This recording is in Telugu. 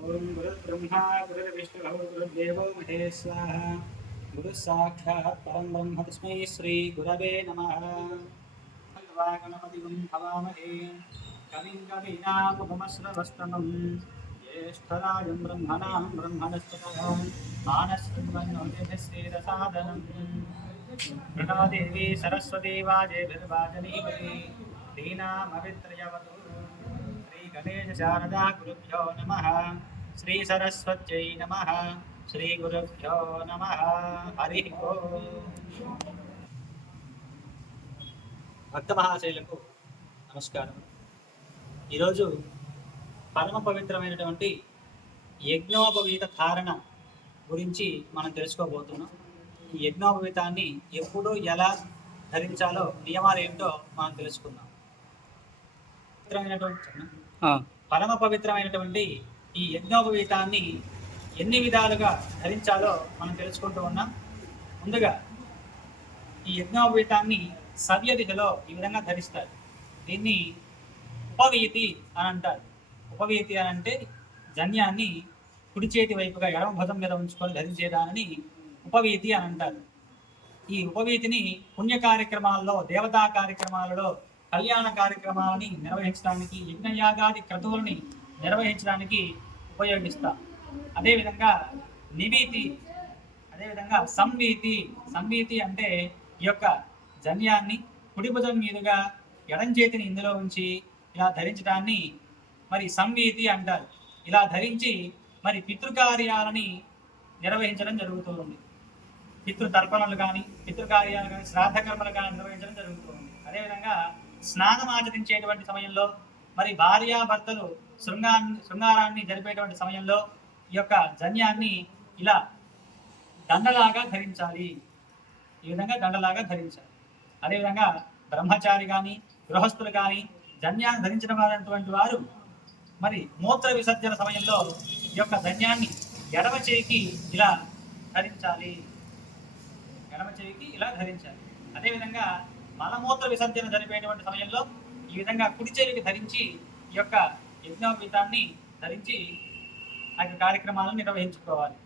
ओम गुरुर्ब्रह्मा गुरुर्विष्णुः गुरुर्देवो महेश्वरः गुरुः साक्षात् परं ब्रह्म तस्मै श्री गुरवे नमः। गणपतिं हवामहे कविं कवीनामुपमश्रवस्तमं ज्येष्ठराजं ब्रह्मणां ब्रह्मणस्पतः मानस्सन्वन्नोतिभिश्रीरसादनम् प्रणो देवी सरस्वती वाजेभिर्वाजनीवती दीनामवित्रयवतु श्री गणेश शारदा गुरुभ्यो नमः। श्री सरस्वत्यै नमः। श्री गुरुभ्यो नमः। हरि ओम। భక్త మహాశైలకు నమస్కారం. ఈరోజు పరమ పవిత్రమైనటువంటి యజ్ఞోపవీత ధారణ గురించి మనం తెలుసుకోబోతున్నాం. ఈ యజ్ఞోపవీతాన్ని ఎప్పుడు ఎలా ధరించాలో నియమాలు ఏమిటో మనం తెలుసుకుందాం. పరమ పవిత్రమైనటువంటి ఈ యజ్ఞోపవీతాన్ని ఎన్ని విధాలుగా ధరించాలో మనం తెలుసుకుంటూ ఉన్నాం. ముందుగా ఈ యజ్ఞోపవీతాన్ని సవ్య దిశలో ఈ విధంగా ధరిస్తారు. దీన్ని ఉపవీతి అని అంటారు. ఉపవీతి అని అంటే జన్యాన్ని కుడి చేతి వైపుగా ఎడమ భుజం మీద ఉంచుకొని ధరించేదానిని ఉపవీతి అని అంటారు. ఈ ఉపవీతిని పుణ్య కార్యక్రమాల్లో, దేవతా కార్యక్రమాలలో, కళ్యాణ కార్యక్రమాలని నిర్వహించడానికి, యజ్ఞయాగాది క్రతువులని నిర్వహించడానికి ఉపయోగిస్తాం. అదేవిధంగా నివీతి, అదేవిధంగా సంవీతి. సంవీతి అంటే ఈ యొక్క జన్యాన్ని కుడి భుజం మీదుగా ఎడం చేతిని ఇందులో ఉంచి ఇలా ధరించడాన్ని మరి సంవీతి అంటారు. ఇలా ధరించి మరి పితృకార్యాలని నిర్వహించడం జరుగుతూ ఉంది. పితృతర్పణలు కానీ, పితృకార్యాలు కానీ, శ్రాద్ధకర్మలు కానీ నిర్వహించడం జరుగుతూ ఉంది. అదేవిధంగా స్నానం ఆచరించేటువంటి సమయంలో, మరి భార్యాభర్తలు శృంగారాన్ని జరిపేటువంటి సమయంలో ఈ యొక్క జన్యాన్ని ఇలా దండలాగా ధరించాలి. ఈ విధంగా దండలాగా ధరించాలి. అదేవిధంగా బ్రహ్మచారి కానీ, గృహస్థులు కానీ జన్యాన్ని ధరించడం వారు మరి మూత్ర విసర్జన సమయంలో ఈ యొక్క జన్యాన్ని ఎడమ చేయికి ఇలా ధరించాలి. ఎడమ చేయికి ఇలా ధరించాలి. అదేవిధంగా మలమూత్ర విసర్జన జరిపేటువంటి సమయంలో ఈ విధంగా కుడి చేయికి ధరించి ఈ యొక్క యజ్ఞోపవీతాన్ని ధరించి ఆ కార్యక్రమాలను నిర్వహించుకోవాలి.